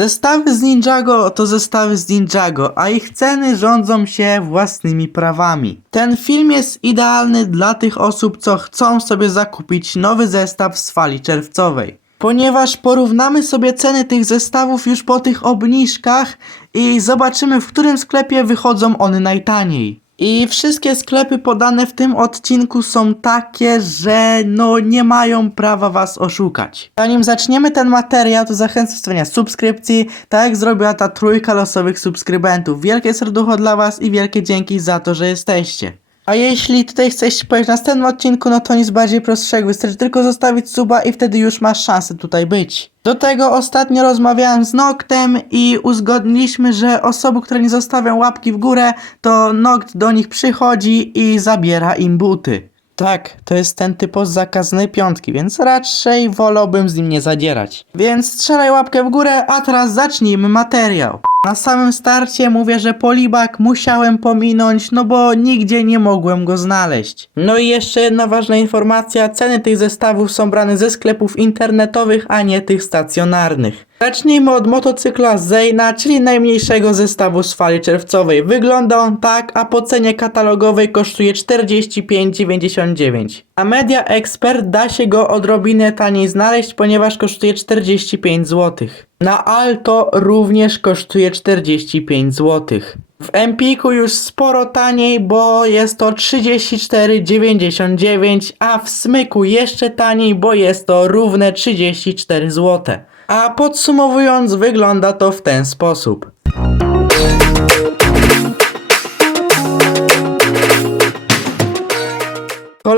Zestawy z Ninjago to zestawy z Ninjago, a ich ceny rządzą się własnymi prawami. Ten film jest idealny dla tych osób, co chcą sobie zakupić nowy zestaw z fali czerwcowej. Ponieważ porównamy sobie ceny tych zestawów już po tych obniżkach i zobaczymy w którym sklepie wychodzą one najtaniej. I wszystkie sklepy podane w tym odcinku są takie, że no nie mają prawa was oszukać. Zanim zaczniemy ten materiał, to zachęcam do stawienia subskrypcji, tak jak zrobiła ta trójka losowych subskrybentów. Wielkie serducho dla was i wielkie dzięki za to, że jesteście. A jeśli tutaj chcesz pojawić w następnym odcinku, no to nic bardziej prostszego. Wystarczy tylko zostawić suba i wtedy już masz szansę tutaj być. Do tego ostatnio rozmawiałem z Noctem i uzgodniliśmy, że osoby, które nie zostawią łapki w górę, to Noct do nich przychodzi i zabiera im buty. Tak, to jest ten typo z zakazanej piątki, więc raczej wolałbym z nim nie zadzierać. Więc strzelaj łapkę w górę, a teraz zacznijmy materiał. Na samym starcie mówię, że polibak musiałem pominąć, no bo nigdzie nie mogłem go znaleźć. No i jeszcze jedna ważna informacja, ceny tych zestawów są brane ze sklepów internetowych, a nie tych stacjonarnych. Zacznijmy od motocykla Zeyna, czyli najmniejszego zestawu z fali czerwcowej. Wygląda on tak, a po cenie katalogowej kosztuje 45,99. A Media Expert da się go odrobinę taniej znaleźć, ponieważ kosztuje 45 zł. Na Alto również kosztuje 45 zł. W Empiku już sporo taniej, bo jest to 34,99, a w Smyku jeszcze taniej, bo jest to równe 34 zł. A podsumowując, wygląda to w ten sposób.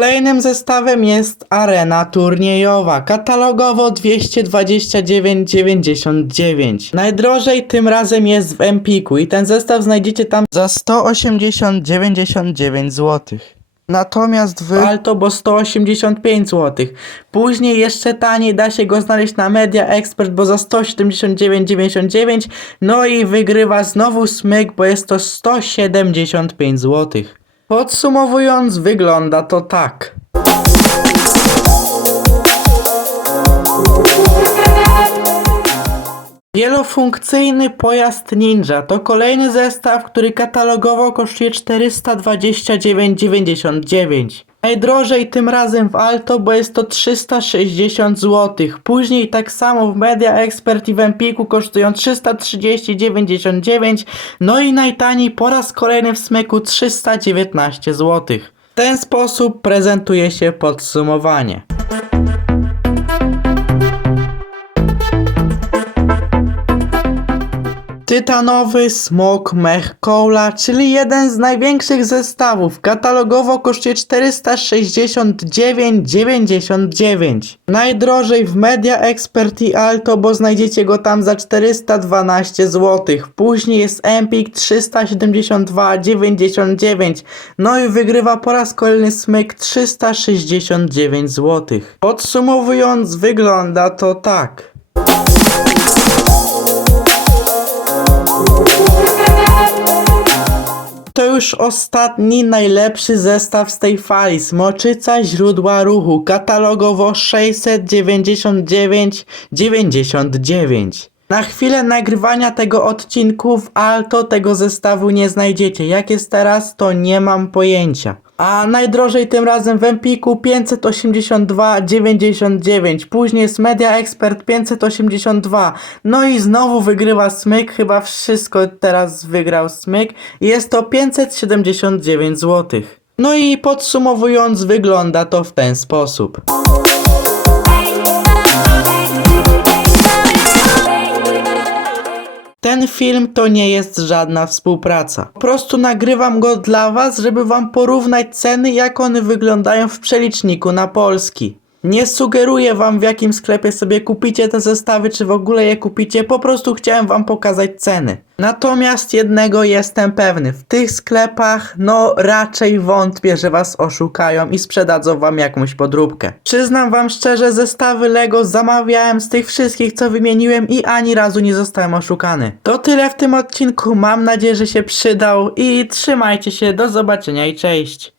Kolejnym zestawem jest arena turniejowa, katalogowo 229,99. Najdrożej tym razem jest w Empiku i ten zestaw znajdziecie tam za 180,99 zł. Natomiast w Alto bo 185 zł. Później jeszcze taniej da się go znaleźć na Media Expert, bo za 179,99. No i wygrywa znowu smyk, bo jest to 175 zł. Podsumowując, wygląda to tak. Wielofunkcyjny pojazd Ninja to kolejny zestaw, który katalogowo kosztuje 429,99. Najdrożej tym razem w Alto, bo jest to 360 zł. Później tak samo w Media Expert i w Empiku kosztują 330,99. No i najtaniej po raz kolejny w Smyku 319 zł. W ten sposób prezentuje się podsumowanie. Tytanowy Smok Mech Cola, czyli jeden z największych zestawów. Katalogowo kosztuje 469,99. Najdrożej w Media Expert i Alto, bo znajdziecie go tam za 412 zł. Później jest Empik 372,99. No i wygrywa po raz kolejny smyk 369 zł. Podsumowując, wygląda to tak. Już ostatni najlepszy zestaw z tej fali. Smoczyca źródła ruchu. Katalogowo 699,99. Na chwilę nagrywania tego odcinku w Alto tego zestawu nie znajdziecie. Jak jest teraz, to nie mam pojęcia. A najdrożej tym razem w Empiku 582,99. Później jest Media Expert 582. No i znowu wygrywa Smyk. Chyba wszystko teraz wygrał Smyk. Jest to 579 zł. No i podsumowując, wygląda to w ten sposób. Ten film to nie jest żadna współpraca. Po prostu nagrywam go dla Was, żeby Wam porównać ceny, jak one wyglądają w przeliczniku na polski. Nie sugeruję Wam, w jakim sklepie sobie kupicie te zestawy, czy w ogóle je kupicie, po prostu chciałem Wam pokazać ceny. Natomiast jednego jestem pewny, w tych sklepach, no raczej wątpię, że Was oszukają i sprzedadzą Wam jakąś podróbkę. Przyznam Wam szczerze, zestawy Lego zamawiałem z tych wszystkich, co wymieniłem i ani razu nie zostałem oszukany. To tyle w tym odcinku, mam nadzieję, że się przydał i trzymajcie się, do zobaczenia i cześć.